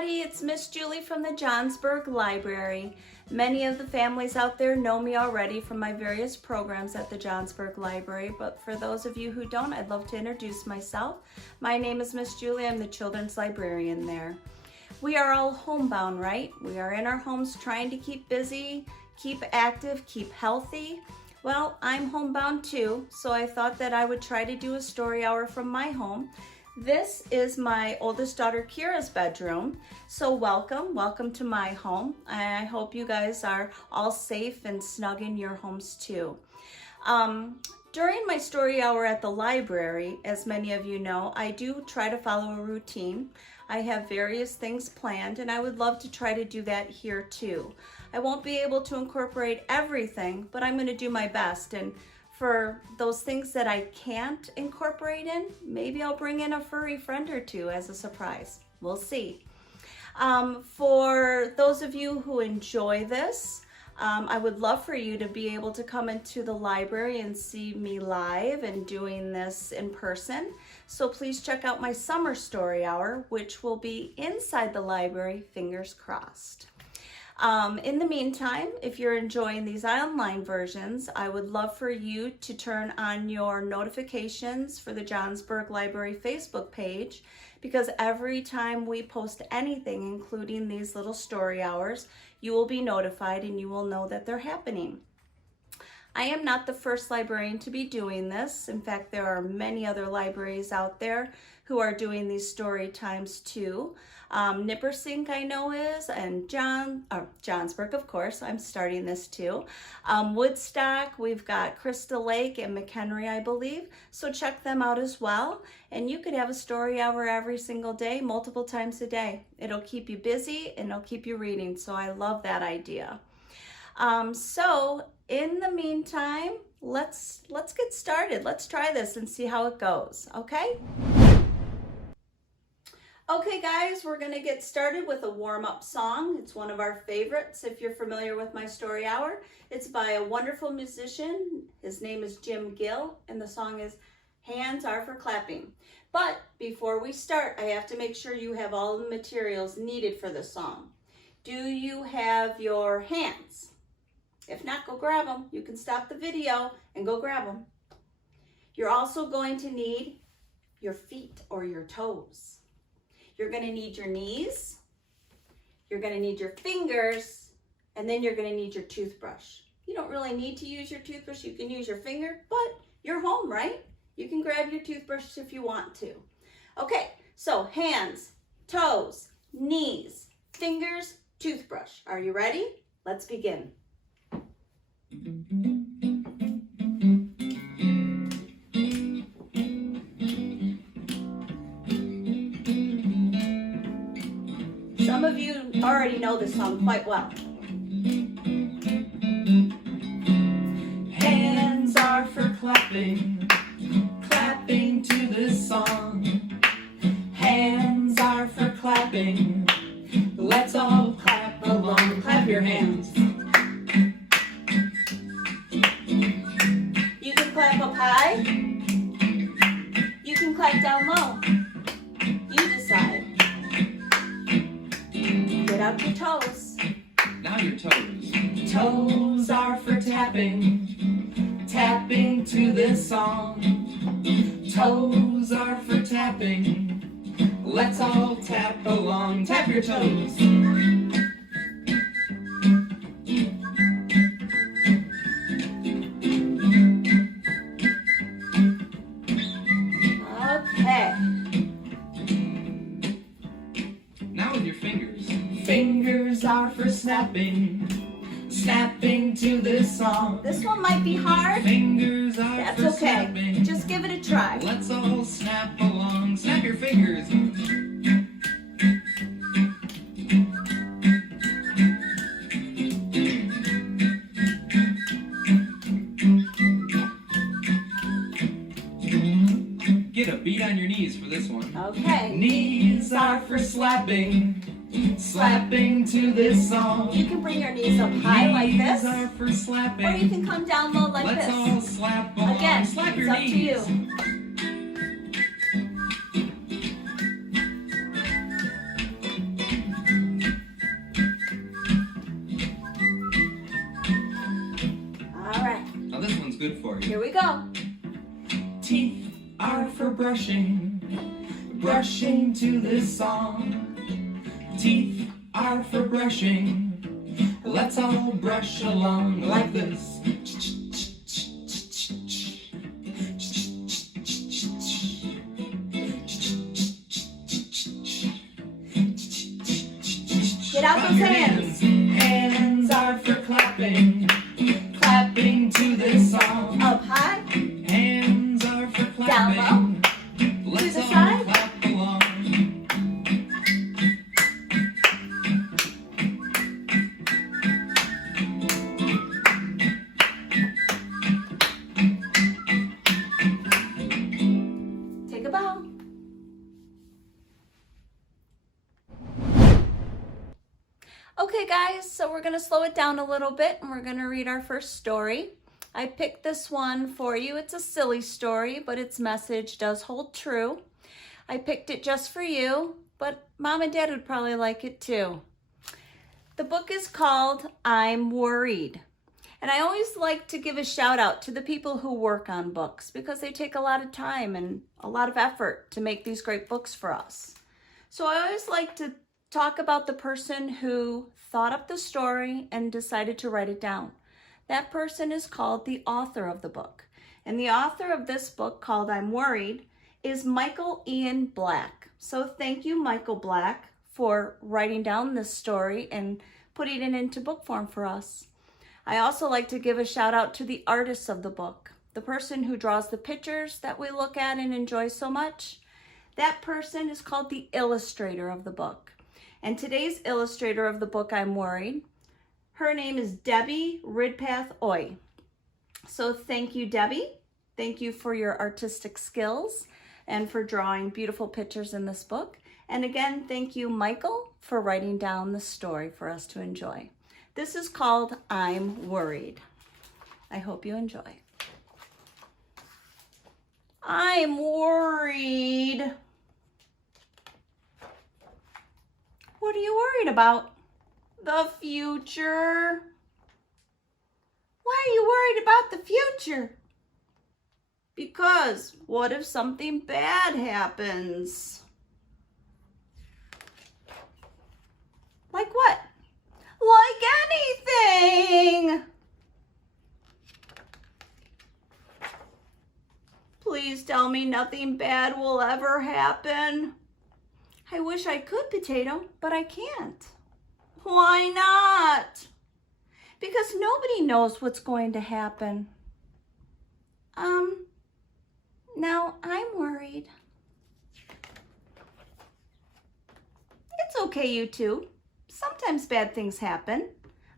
everybody, it's Miss Julie from the Johnsburg Library. Many of the families out there know me already from my various programs at the Johnsburg Library, but for those of you who don't, I'd love to introduce myself. My name is Miss Julie, I'm the children's librarian there. We are all homebound, right? We are in our homes trying to keep busy, keep active, keep healthy. Well, I'm homebound too, so I thought that I would try to do a story hour from my home. This is my oldest daughter Kira's bedroom, so welcome to my home. I hope you guys are all safe and snug in your homes too. During my story hour at the library, as many of you know, I do try to follow a routine. I have various things planned and I would love to try to do that here too. I won't be able to incorporate everything, but I'm going to do my best, and for those things that I can't incorporate in, maybe I'll bring in a furry friend or two as a surprise. We'll see. For those of you who enjoy this, I would love for you to be able to come into the library and see me live and doing this in person. So please check out my summer story hour, which will be inside the library, fingers crossed. In the meantime, if you're enjoying these online versions, I would love for you to turn on your notifications for the Johnsburg Library Facebook page, because every time we post anything, including these little story hours, you will be notified and you will know that they're happening. I am not the first librarian to be doing this. In fact, there are many other libraries out there who are doing these story times too. Nippersink I know is, and Johnsburg, of course, I'm starting this too. Woodstock, we've got Crystal Lake and McHenry, I believe. So check them out as well. And you could have a story hour every single day, multiple times a day. It'll keep you busy and it'll keep you reading. So I love that idea. So in the meantime, let's get started. Let's try this and see how it goes, okay? Okay guys, we're gonna get started with a warm-up song. It's one of our favorites if you're familiar with my story hour. It's by a wonderful musician. His name is Jim Gill, and the song is Hands Are for Clapping. But before we start, I have to make sure you have all the materials needed for the song. Do you have your hands? If not, go grab them. You can stop the video and go grab them. You're also going to need your feet or your toes. You're going to need your knees, you're going to need your fingers, and then you're going to need your toothbrush. You don't really need to use your toothbrush, you can use your finger, but you're home, right? You can grab your toothbrush if you want to. Okay, so hands, toes, knees, fingers, toothbrush. Are you ready? Let's begin. Some of you already know this song quite well. Hands are for clapping, clapping to this song. Hands are for clapping, let's all clap along. Clap your hands. You can clap up high, you can clap down low. You decide. Get out your toes. Now your toes. Toes are for tapping, tapping to this song. Toes are for tapping, let's all tap along. Tap your toes. Okay. Now with your fingers. Fingers are for snapping, snapping to this song. This one might be hard. Fingers are That's for okay. snapping. Just give it a try. Let's all snap along. Snap your fingers. Get a beat on your knees for this one. Okay. Knees are for slapping, slapping to this song. You can bring your knees up high like this, Knees are for slapping. or you can come down low like Let's this. all slap along. Again, slap it's your up knees. to you. good for you. Here we go. Teeth are for brushing, brushing to this song. Teeth are for brushing, let's all brush along like this. Get out those hands. Hands are for clapping, clapping to this song. Up high. Hands are for clapping. Down low. Let's To the all side. clap along. Take a bow. Okay guys, so we're gonna slow it down a little bit and we're gonna read our first story. I picked this one for you. It's a silly story, but its message does hold true. I picked it just for you, but Mom and Dad would probably like it too. The book is called I'm Worried. And I always like to give a shout out to the people who work on books because they take a lot of time and a lot of effort to make these great books for us. So I always like to talk about the person who thought up the story and decided to write it down. That person is called the author of the book. And the author of this book called I'm Worried is Michael Ian Black. So thank you, Michael Black, for writing down this story and putting it into book form for us. I also like to give a shout out to the artist of the book, the person who draws the pictures that we look at and enjoy so much. That person is called the illustrator of the book. And today's illustrator of the book, I'm Worried, her name is Debbie Ridpath Oy. So thank you, Debbie. Thank you for your artistic skills and for drawing beautiful pictures in this book. And again, thank you, Michael, for writing down the story for us to enjoy. This is called I'm Worried. I hope you enjoy. I'm worried. What are you worried about? The future. Why are you worried about the future? Because what if something bad happens? Like what? Like anything. Please tell me nothing bad will ever happen. I wish I could, Potato, but I can't. Why not? Because nobody knows what's going to happen. Now I'm worried. It's okay, you two. Sometimes bad things happen.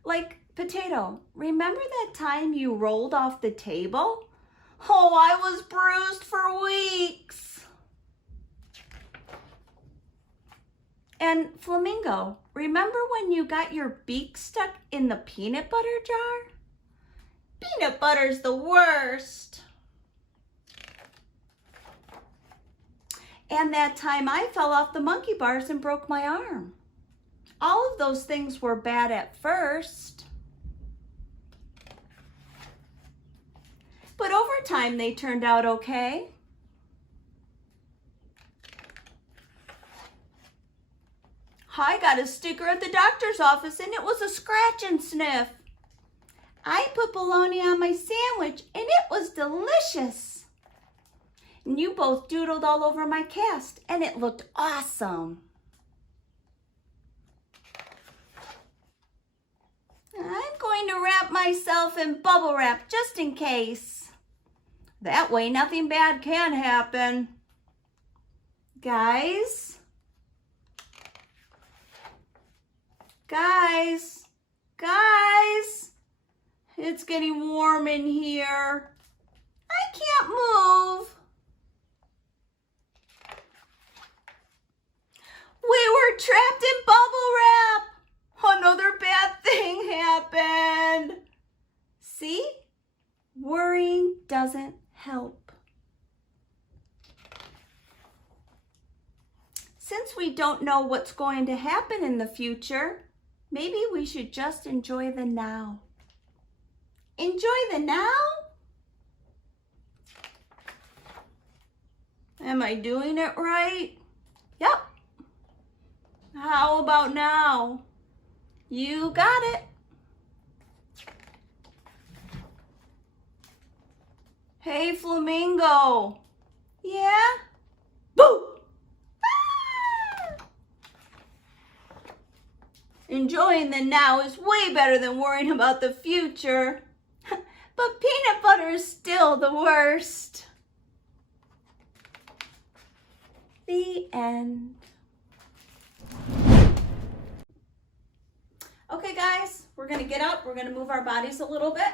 Like, Potato, remember that time you rolled off the table? Oh, I was bruised for weeks. And Flamingo, remember when you got your beak stuck in the peanut butter jar? Peanut butter's the worst. And that time I fell off the monkey bars and broke my arm. All of those things were bad at first. But over time they turned out okay. I got a sticker at the doctor's office and it was a scratch and sniff. I put bologna on my sandwich and it was delicious. And you both doodled all over my cast and it looked awesome. I'm going to wrap myself in bubble wrap just in case. That way nothing bad can happen. Guys? Guys, it's getting warm in here. I can't move. We were trapped in bubble wrap. Another bad thing happened. See? Worrying doesn't help. Since we don't know what's going to happen in the future, maybe we should just enjoy the now. Enjoy the now? Am I doing it right? Yep. How about now? You got it. Hey, flamingo. Yeah? Boo! Ah! Enjoying the now is way better than worrying about the future. But peanut butter is still the worst. The end. Okay, guys, we're gonna get up. We're gonna move our bodies a little bit,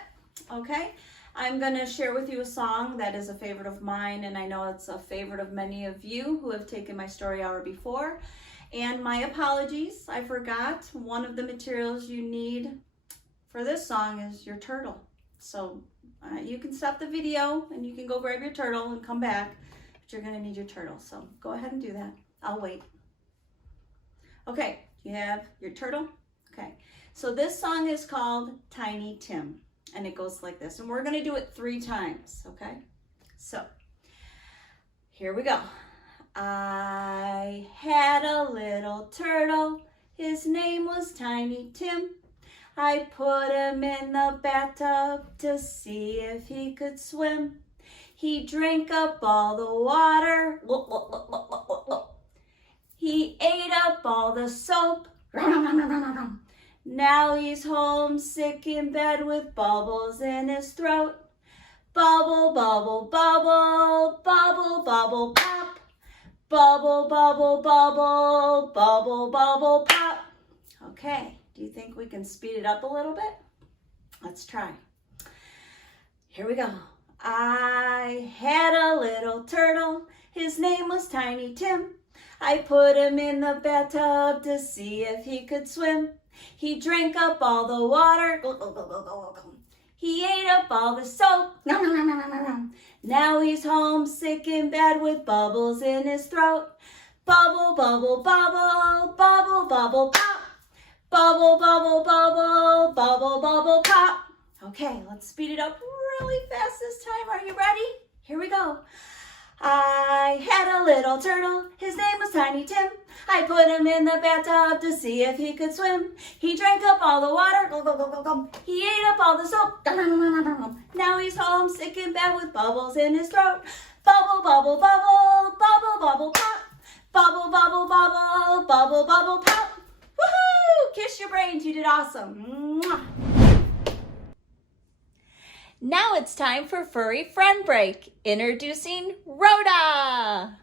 okay? I'm gonna share with you a song that is a favorite of mine, and I know it's a favorite of many of you who have taken my story hour before. And my apologies, I forgot. One of the materials you need for this song is your turtle. So you can stop the video and you can go grab your turtle and come back, but you're gonna need your turtle. So go ahead and do that. I'll wait. Okay, you have your turtle? Okay, so this song is called Tiny Tim, and it goes like this, and we're gonna do it 3 times, okay? So, here we go. I had a little turtle, his name was Tiny Tim. I put him in the bathtub to see if he could swim. He drank up all the water. He ate up all the soap. Now he's homesick in bed with bubbles in his throat. Bubble, bubble, bubble, bubble, bubble, pop. Bubble, bubble, bubble, bubble, bubble, pop. Okay, do you think we can speed it up a little bit? Let's try. Here we go. I had a little turtle, his name was Tiny Tim. I put him in the bathtub to see if he could swim. He drank up all the water. He ate up all the soap. Now he's homesick in bed with bubbles in his throat. Bubble, bubble, bubble, bubble, bubble, pop. Bubble, bubble, bubble, bubble, bubble, pop. Okay, let's speed it up really fast this time. Are you ready? Here we go. I had a little turtle, his name was Tiny Tim. I put him in the bathtub to see if he could swim. He drank up all the water, go, go, go, go, go. He ate up all the soap. Now he's homesick in bed with bubbles in his throat. Bubble, bubble, bubble, bubble, bubble, pop. Bubble, bubble, bubble, bubble, bubble, pop. Woohoo! Kiss your brains, you did awesome. Mwah. Now it's time for Furry Friend Break. Introducing Rhoda.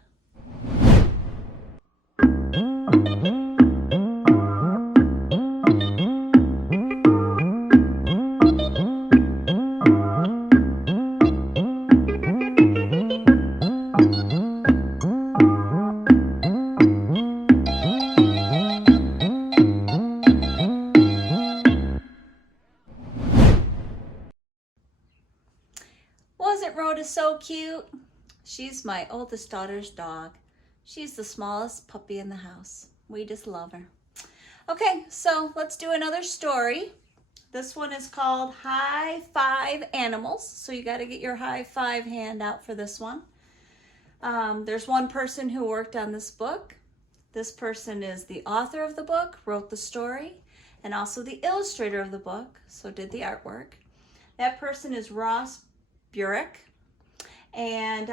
Wasn't Rhoda so cute? She's my oldest daughter's dog. She's the smallest puppy in the house. We just love her. Okay, so let's do another story. This one is called High Five Animals. So you got to get your high five hand out for this one. There's one person who worked on this book. This person is the author of the book, wrote the story, and also the illustrator of the book, so did the artwork. That person is Ross Burek. And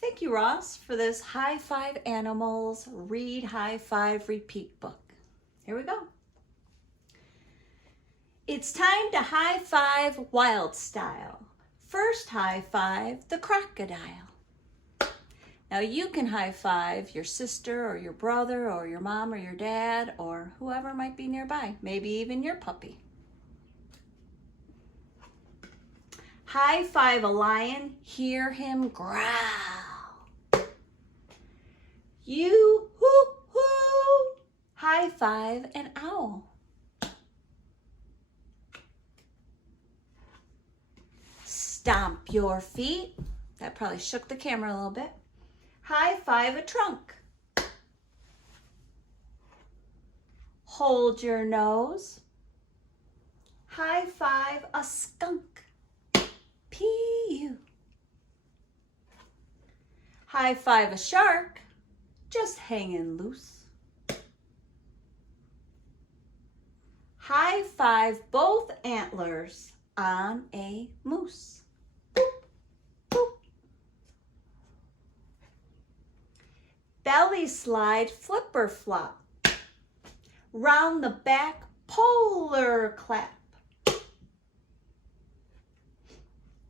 thank you, Ross, for this High Five Animals Read High Five Repeat book. Here we go. It's time to high five wild style. First high five the crocodile. Now you can high five your sister or your brother or your mom or your dad or whoever might be nearby, maybe even your puppy. High five a lion, hear him growl. You hoo hoo, high five an owl. Stomp your feet. That probably shook the camera a little bit. High five a trunk. Hold your nose. High five a skunk. Pee-you. High five a shark just hanging loose. High five both antlers on a moose. Boop, boop. Belly slide flipper flop. Round the back polar clap.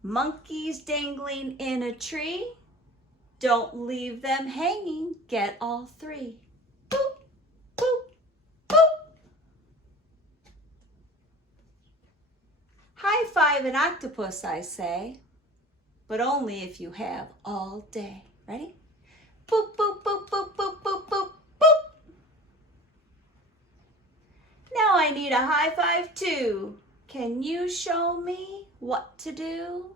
Monkeys dangling in a tree. Don't leave them hanging, get all three. Boop, boop, boop. High five an octopus, I say, but only if you have all day. Ready? Boop, boop, boop, boop, boop, boop, boop, boop. Now I need a high five too. Can you show me what to do?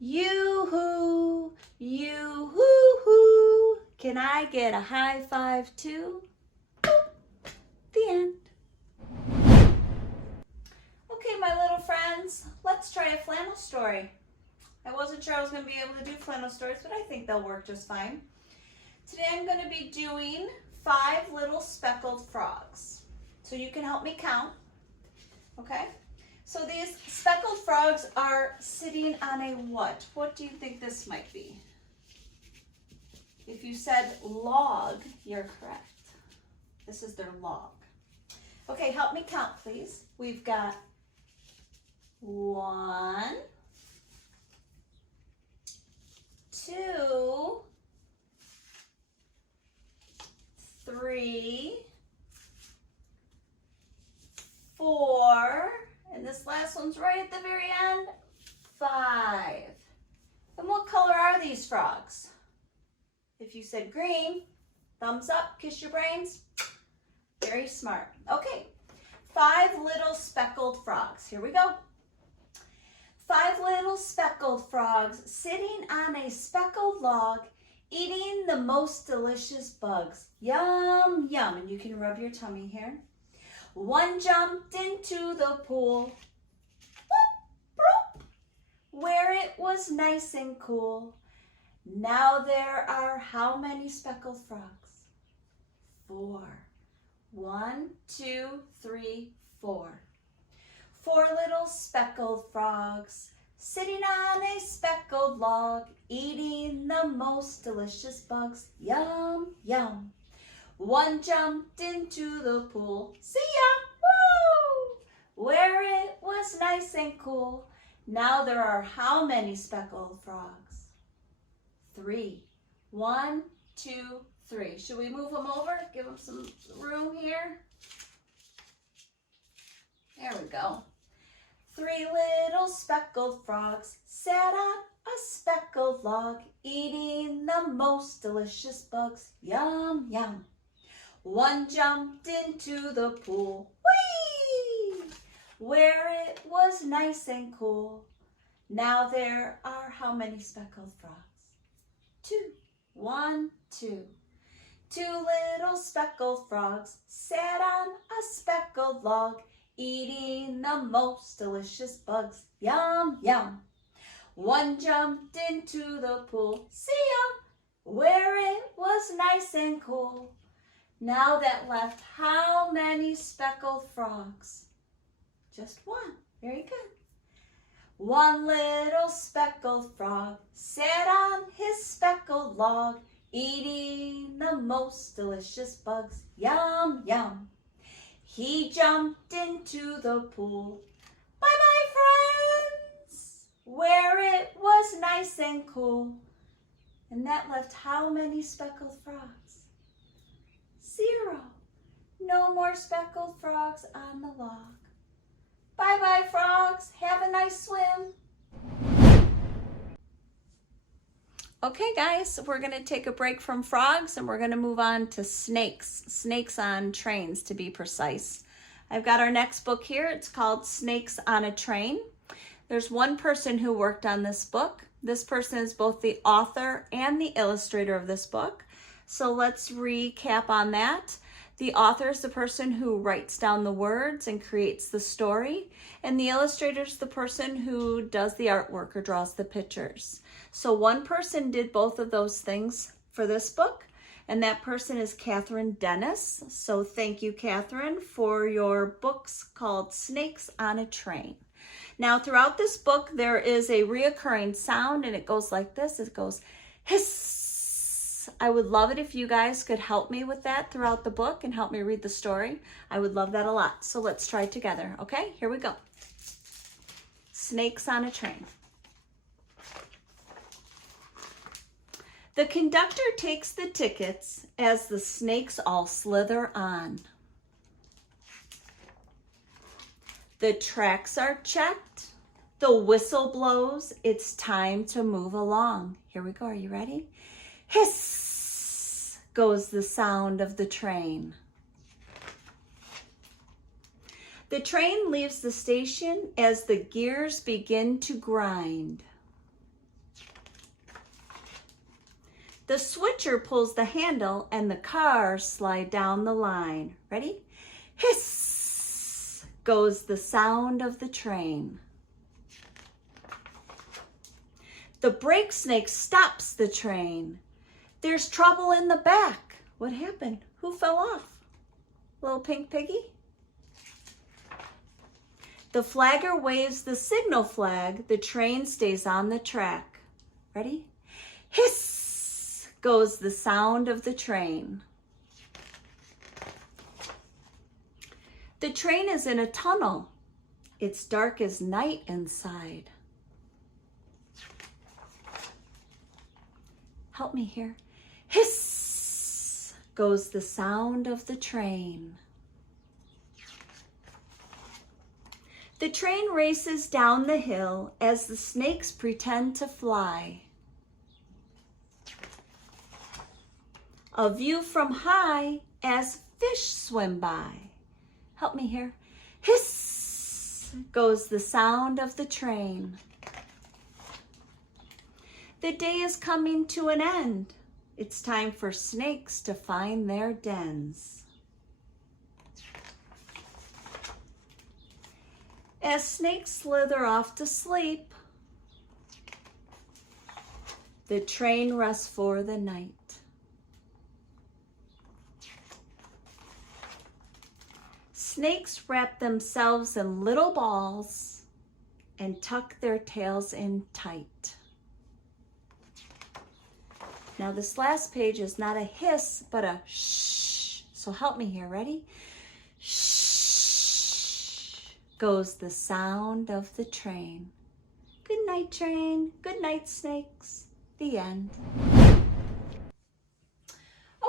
You-hoo, you-hoo-hoo. Can I get a high five too? Boop. The end. Okay, my little friends, let's try a flannel story. I wasn't sure I was going to be able to do flannel stories, but I think they'll work just fine. Today I'm going to be doing 5 little speckled frogs. So you can help me count, okay? So these speckled frogs are sitting on a what? What do you think this might be? If you said log, you're correct. This is their log. Okay, help me count, please. We've got 1, 2, 3, 4, and this last one's right at the very end, 5. And what color are these frogs? If you said green, thumbs up, kiss your brains. Very smart. Okay, 5 little speckled frogs. Here we go. 5 little speckled frogs sitting on a speckled log, eating the most delicious bugs. Yum, yum. And you can rub your tummy here. One jumped into the pool, whoop, bloop, where it was nice and cool. Now there are how many speckled frogs? 4. 1, 2, 3, 4. 4 little speckled frogs sitting on a speckled log, eating the most delicious bugs. Yum, yum. One jumped into the pool, see ya, woo, where it was nice and cool. Now there are how many speckled frogs? 3. 1, 2, 3. Should we move them over? Give them some room here. There we go. 3 little speckled frogs sat on a speckled log, eating the most delicious bugs. Yum, yum. One jumped into the pool, whee, where it was nice and cool. Now there are how many speckled frogs? 2. 1, 2. 2 little speckled frogs sat on a speckled log, eating the most delicious bugs. Yum, yum. One jumped into the pool, see ya, where it was nice and cool. Now that left how many speckled frogs? Just 1. Very good. 1 little speckled frog sat on his speckled log, eating the most delicious bugs. Yum, yum. He jumped into the pool, bye-bye friends, where it was nice and cool. And that left how many speckled frogs? 0. No more speckled frogs on the log. Bye-bye frogs, have a nice swim. Okay guys, we're gonna take a break from frogs and we're gonna move on to snakes. Snakes on trains, to be precise. I've got our next book here. It's called Snakes on a Train. There's one person who worked on this book. This person is both the author and the illustrator of this book. So let's recap on that. The author is the person who writes down the words and creates the story, and the illustrator is the person who does the artwork or draws the pictures. So one person did both of those things for this book, and that person is Catherine Dennis. So thank you, Catherine, for your books called Snakes on a Train. Now, throughout this book, there is a reoccurring sound, and it goes like this. It goes hiss. I would love it if you guys could help me with that throughout the book and help me read the story. I would love that a lot. So let's try it together, okay? Here we go. Snakes on a Train. The conductor takes the tickets as the snakes all slither on. The tracks are checked. The whistle blows. It's time to move along. Here we go. Are you ready? Hiss goes the sound of the train. The train leaves the station as the gears begin to grind. The switcher pulls the handle and the cars slide down the line. Ready? Hiss goes the sound of the train. The brake snake stops the train. There's trouble in the back. What happened? Who fell off? Little pink piggy? The flagger waves the signal flag. The train stays on the track. Ready? Hiss goes the sound of the train. The train is in a tunnel. It's dark as night inside. Help me here. Hiss goes the sound of the train. The train races down the hill as the snakes pretend to fly. A view from high as fish swim by. Help me here. Hiss goes the sound of the train. The day is coming to an end. It's time for snakes to find their dens. As snakes slither off to sleep, the train rests for the night. Snakes wrap themselves in little balls and tuck their tails in tight. Now this last page is not a hiss, but a shh. So help me here, ready? Shh goes the sound of the train. Good night, train. Good night, snakes. The end.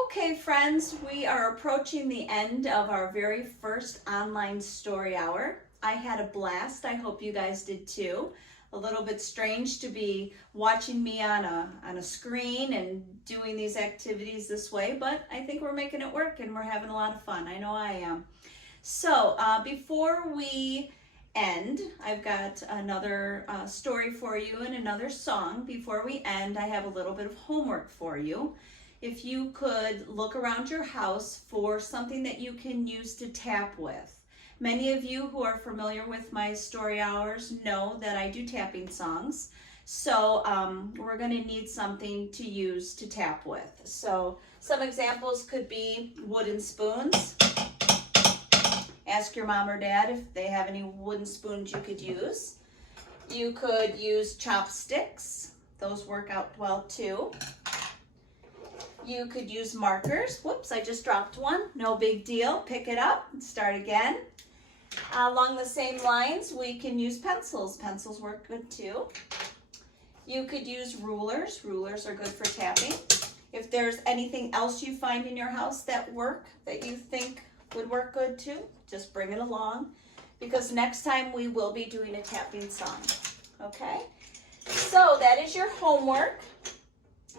Okay, friends, we are approaching the end of our very first online story hour. I had a blast. I hope you guys did too. A little bit strange to be watching me on a screen and doing these activities this way, but I think we're making it work and we're having a lot of fun. I know I am. So before we end, I've got another story for you and another song. Before we end, I have a little bit of homework for you. If you could look around your house for something that you can use to tap with. Many of you who are familiar with my story hours know that I do tapping songs. So we're going to need something to use to tap with. So some examples could be wooden spoons. Ask your mom or dad if they have any wooden spoons you could use. You could use chopsticks. Those work out well too. You could use markers. Whoops, I just dropped one. No big deal. Pick it up and start again. Along the same lines, we can use pencils. Pencils work good too. You could use rulers. Rulers are good for tapping. If there's anything else you find in your house that you think would work good too, just bring it along, because next time we will be doing a tapping song. Okay? So that is your homework.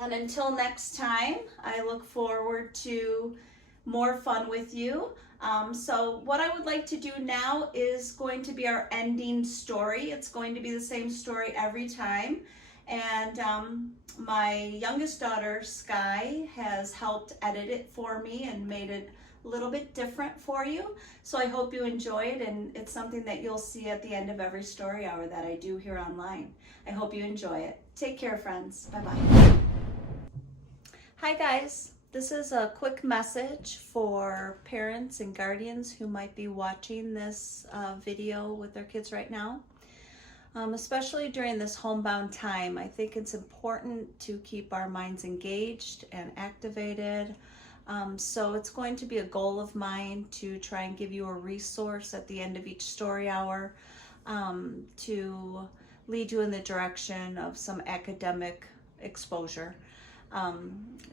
And until next time, I look forward to more fun with you. So what I would like to do now is going to be our ending story. It's going to be the same story every time. And my youngest daughter, Sky, has helped edit it for me and made it a little bit different for you. So I hope you enjoy it, and it's something that you'll see at the end of every story hour that I do here online. I hope you enjoy it. Take care, friends. Bye-bye. Hi, guys. This is a quick message for parents and guardians who might be watching this video with their kids right now. Especially during this homebound time, I think it's important to keep our minds engaged and activated. So it's going to be a goal of mine to try and give you a resource at the end of each story hour to lead you in the direction of some academic exposure.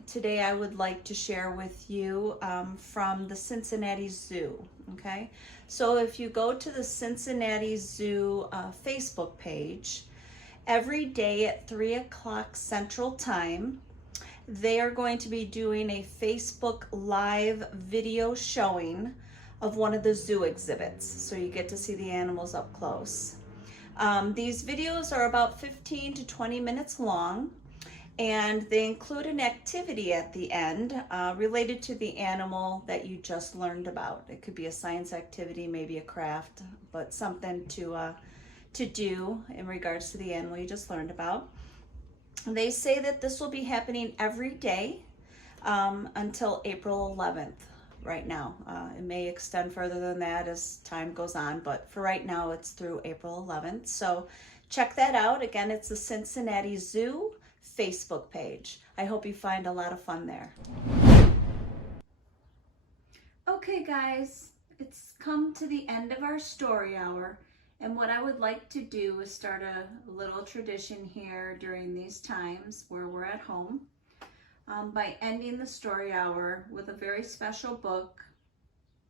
Today I would like to share with you from the Cincinnati Zoo, okay? So if you go to the Cincinnati Zoo Facebook page, every day at 3 o'clock Central Time, they are going to be doing a Facebook Live video showing of one of the zoo exhibits, so you get to see the animals up close. These videos are about 15 to 20 minutes long, and they include an activity at the end related to the animal that you just learned about. It could be a science activity, maybe a craft, but something to do in regards to the animal you just learned about. They say that this will be happening every day until April 11th right now. It may extend further than that as time goes on, but for right now it's through April 11th. So check that out. Again, it's the Cincinnati Zoo Facebook page. I hope you find a lot of fun there. Okay, guys, it's come to the end of our story hour, and what I would like to do is start a little tradition here during these times where we're at home by ending the story hour with a very special book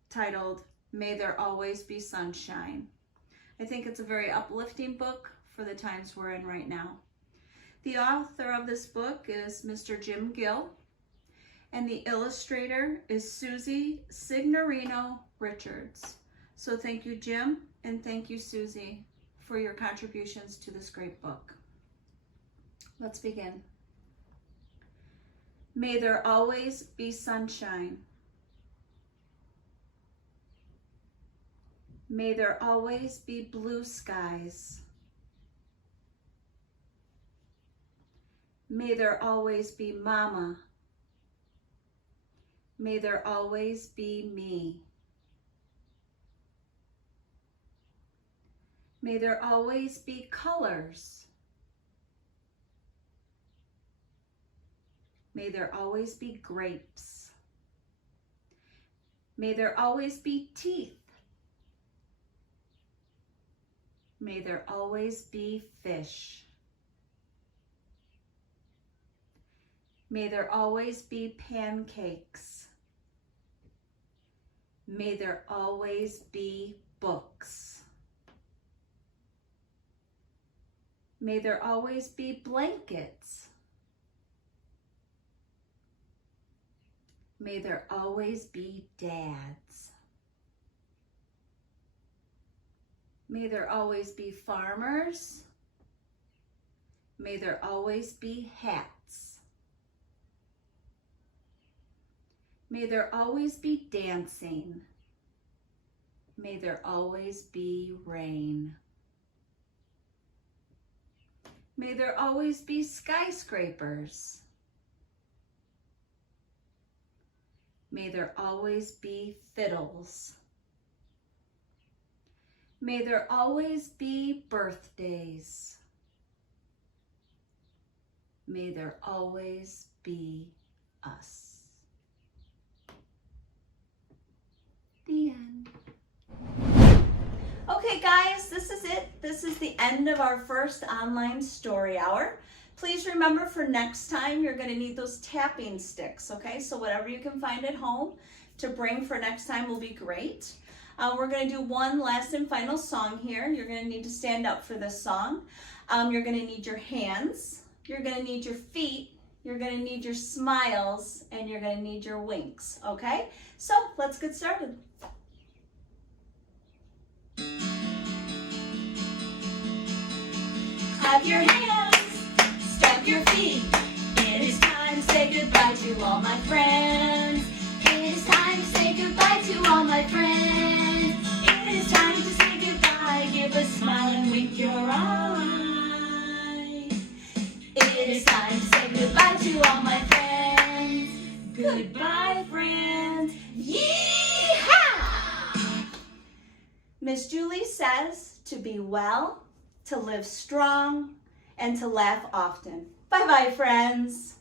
titled May There Always Be Sunshine. I think it's a very uplifting book for the times we're in right now. The author of this book is Mr. Jim Gill, and the illustrator is Susie Signorino Richards. So thank you, Jim, and thank you, Susie, for your contributions to this great book. Let's begin. May there always be sunshine. May there always be blue skies. May there always be Mama. May there always be me. May there always be colors. May there always be grapes. May there always be teeth. May there always be fish. May there always be pancakes. May there always be books. May there always be blankets. May there always be dads. May there always be farmers. May there always be hats. May there always be dancing. May there always be rain. May there always be skyscrapers. May there always be fiddles. May there always be birthdays. May there always be us. The end. Okay, guys, this is it. This is the end of our first online story hour. Please remember for next time, you're going to need those tapping sticks, okay? So whatever you can find at home to bring for next time will be great. We're going to do one last and final song here. You're going to need to stand up for this song. You're going to need your hands. You're going to need your feet. You're going to need your smiles, and you're going to need your winks, okay? So let's get started. Clap your hands, stamp your feet. It is time to say goodbye to all my friends. It is time to say goodbye. To all my friends, goodbye, friends. Yeehaw! Miss Julie says to be well, to live strong, and to laugh often. Bye-bye, friends.